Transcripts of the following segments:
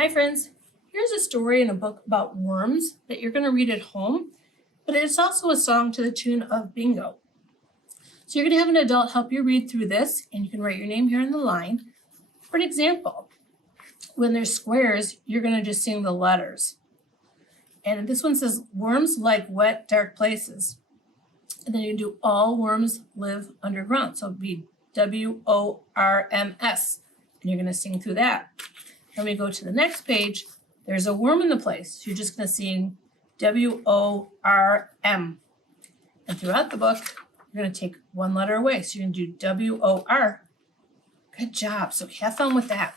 Hi friends, here's a story in a book about worms that you're going to read at home, but it's also a song to the tune of bingo. So you're going to have an adult help you read through this, and you can write your name here in the line. For an example, when there's squares, you're going to just sing the letters. And this one says, worms like wet, dark places. And then you do all worms live underground. So it'd be WORMS, and you're going to sing through that. Then we go to the next page, there's a worm in the place. So you're just going to sing WORM. And throughout the book, you're going to take one letter away. So you're going to do WOR. Good job. So have fun with that.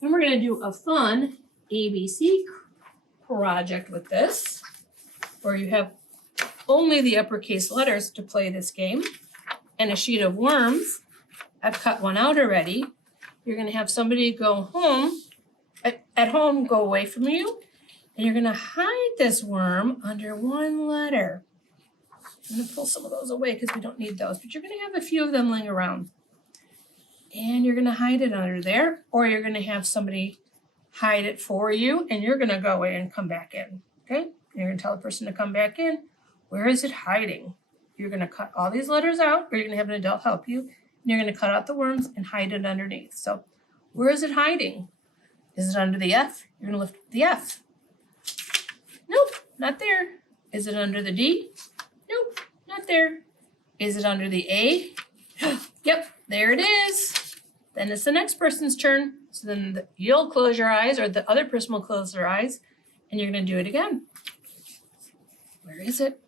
Then we're going to do a fun ABC project with this, where you have only the uppercase letters to play this game, and a sheet of worms. I've cut one out already. You're going to have somebody go home, at home, go away from you, and you're going to hide this worm under one letter. I'm going to pull some of those away because we don't need those, but you're going to have a few of them laying around. And you're going to hide it under there, or you're going to have somebody hide it for you, and you're going to go away and come back in, okay? You're going to tell the person to come back in. Where is it hiding? You're going to cut all these letters out, or you're going to have an adult help you, and you're going to cut out the worms and hide it underneath. So where is it hiding? Is it under the F? You're going to lift the F. Nope, not there. Is it under the D? Nope, not there. Is it under the A? Yep, there it is. Then it's the next person's turn. So then you'll close your eyes, or the other person will close their eyes, and you're going to do it again. Where is it?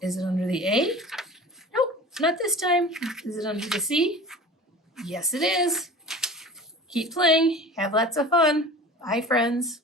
Is it under the A? Nope, not this time. Is it under the C? Yes, it is. Keep playing. Have lots of fun. Bye, friends.